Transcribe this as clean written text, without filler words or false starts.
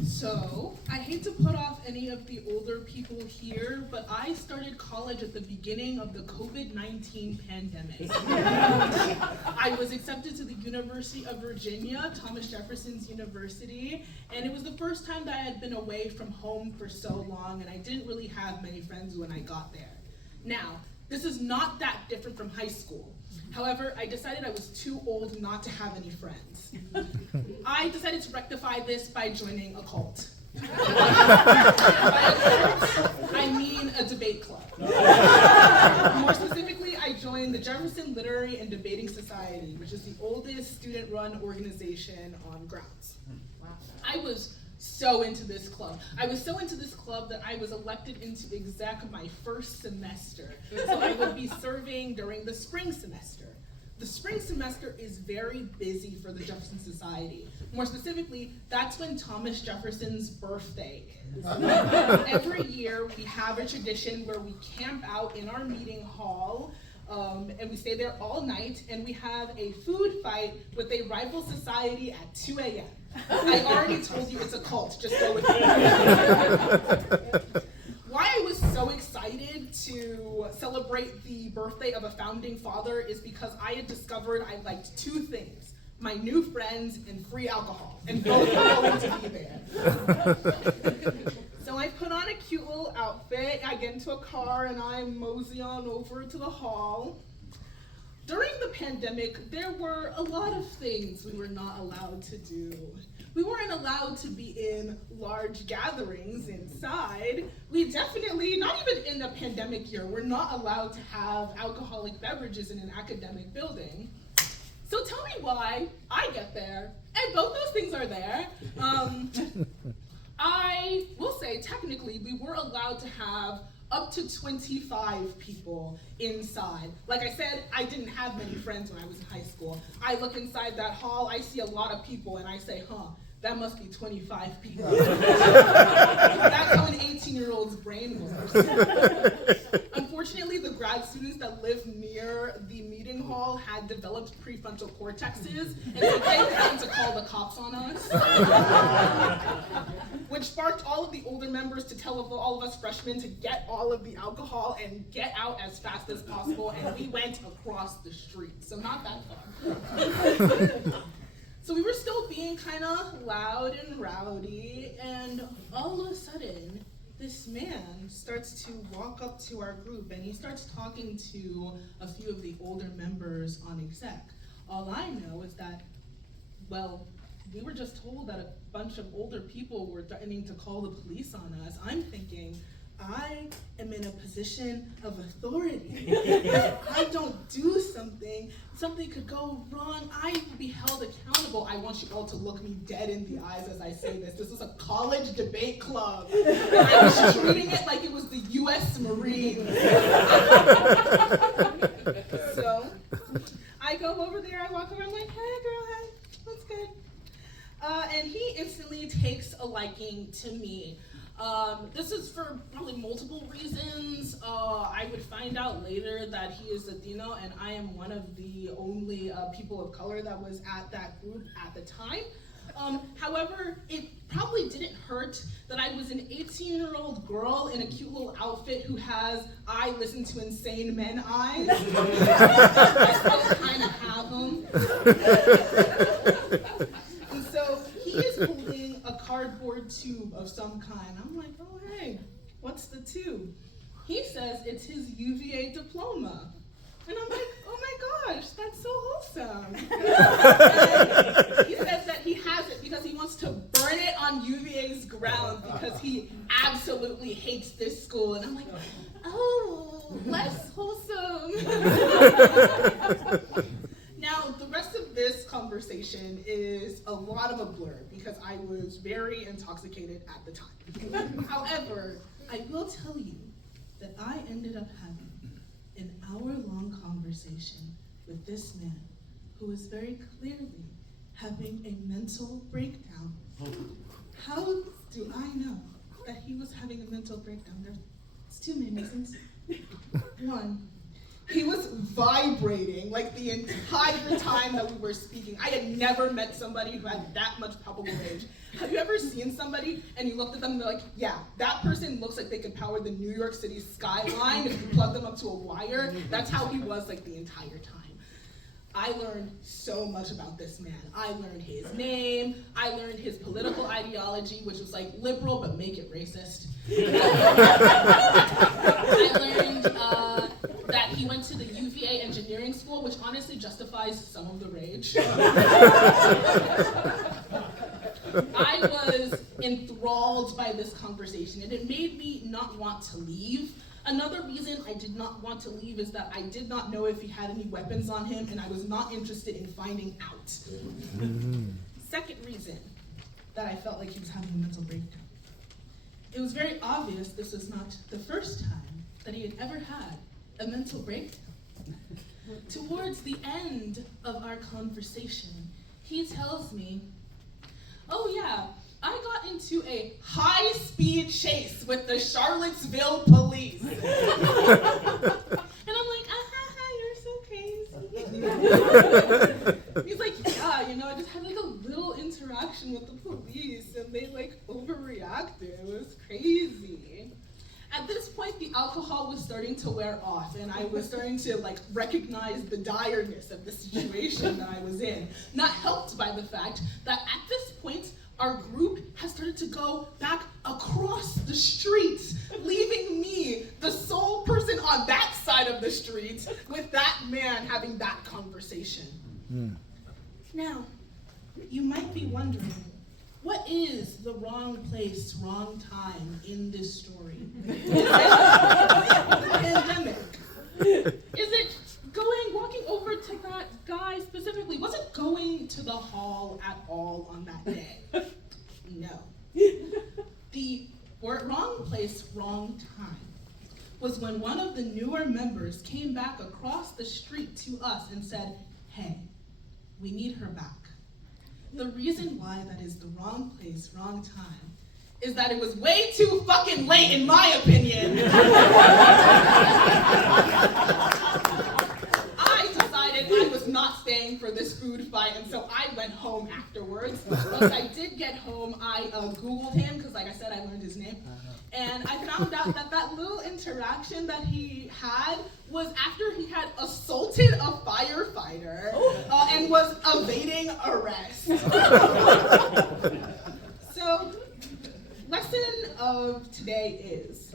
So, I hate to put off any of the older people here, but I started college at the beginning of the COVID-19 pandemic. I was accepted to the University of Virginia, Thomas Jefferson's University, and it was the first time that I had been away from home for so long, and I didn't really have many friends when I got there. Now, this is not that different from high school. However, I decided I was too old not to have any friends. I decided to rectify this by joining a cult. By a cult, I mean a debate club. More specifically, I joined the Jefferson Literary and Debating Society, which is the oldest student-run organization on grounds. Wow. I was so into this club. I was so into this club that I was elected into exec my first semester. So I would be serving during the spring semester. The spring semester is very busy for the Jefferson Society. More specifically, that's when Thomas Jefferson's birthday is. Every year we have a tradition where we camp out in our meeting hall and we stay there all night, and we have a food fight with a rival society at 2 a.m. I already told you it's a cult, just go with it. Why I was so excited to celebrate the birthday of a founding father is because I had discovered I liked two things: my new friends and free alcohol, and both were going to be there. So I put on a cute little outfit, I get into a car, and I mosey on over to the hall. During the pandemic, there were a lot of things we were not allowed to do. We weren't allowed to be in large gatherings inside. We definitely, not even in the pandemic year, we're not allowed to have alcoholic beverages in an academic building. So tell me why I get there, and both those things are there. I will say, technically, we were allowed to have up to 25 people inside. Like I said, I didn't have many friends when I was in high school. I look inside that hall, I see a lot of people, and I say, that must be 25 people. That's how an 18-year-old's brain works. Unfortunately, the grad students that live near the meeting hall had developed prefrontal cortexes, and so they began to call the cops on us. Which sparked all of the older members to tell all of us freshmen to get all of the alcohol and get out as fast as possible, and we went across the street, so not that far. So we were still being kind of loud and rowdy, and all of a sudden, this man starts to walk up to our group, and he starts talking to a few of the older members on exec. All I know is that, well, we were just told that a bunch of older people were threatening to call the police on us. I'm thinking, I am in a position of authority. If I don't do something, something could go wrong. I will be held accountable. I want you all to look me dead in the eyes as I say this. This was a college debate club. And I was treating it like it was the U.S. Marines. So I go over there, I walk over, I'm like, hey girl, hey, what's good? And he instantly takes a liking to me. This is for probably multiple reasons. I would find out later that he is Latino, and I am one of the only people of color that was at that group at the time. However, it probably didn't hurt that I was an 18-year-old girl in a cute little outfit who has I listen to insane men eyes. I still kind of have them. And so he is holding a cardboard tube of some kind. I'm like, oh hey, what's the tube? He says it's his UVA diploma. And I'm like, oh my gosh, that's so wholesome. And he says that he has it because he wants to burn it on UVA's ground because he absolutely hates this school. And I'm like, oh, less wholesome. Now, the rest of this conversation is a lot of a blur because I was very intoxicated at the time. However, I will tell you that I ended up having an hour-long conversation with this man who was very clearly having a mental breakdown. How do I know that he was having a mental breakdown? There's two main reasons. One, he was vibrating like the entire time that we were speaking. I had never met somebody who had that much palpable rage. Have you ever seen somebody and you looked at them and they're like, yeah, that person looks like they could power the New York City skyline if you plug them up to a wire? That's how he was like the entire time. I learned so much about this man. I learned his name. I learned his political ideology, which was like liberal, but make it racist. I learned that he went to the UVA engineering school, which honestly justifies some of the rage. I was enthralled by this conversation, and it made me not want to leave. Another reason I did not want to leave is that I did not know if he had any weapons on him, and I was not interested in finding out. Second reason that I felt like he was having a mental breakdown. It was very obvious this was not the first time that he had ever had a mental breakdown. Towards the end of our conversation, he tells me, oh yeah, I got into a high-speed chase with the Charlottesville police. And I'm like, you're so crazy. He's like, yeah, I just had like a little interaction with the police and they like overreacted. It was crazy. At this point, the alcohol was starting to wear off and I was starting to like recognize the direness of the situation that I was in. Not helped by the fact that at this point, our group has started to go back across the street, leaving me, the sole person on that side of the street, with that man having that conversation. Now, you might be wondering, what is the wrong place, wrong time in this story? Pandemic. Is it walking over to that guy specifically? Was it going to the hall at all on that day? No. The wrong place, wrong time was when one of the newer members came back across the street to us and said, hey, we need her back. The reason why that is the wrong place, wrong time is that it was way too fucking late, in my opinion. I decided I was not staying for this food fight, and so I went home afterwards. Once I did get home, I Googled him, because like I said, I learned his name. And I found out that that little interaction that he had was after he had assaulted a firefighter and was evading arrest. So, lesson of today is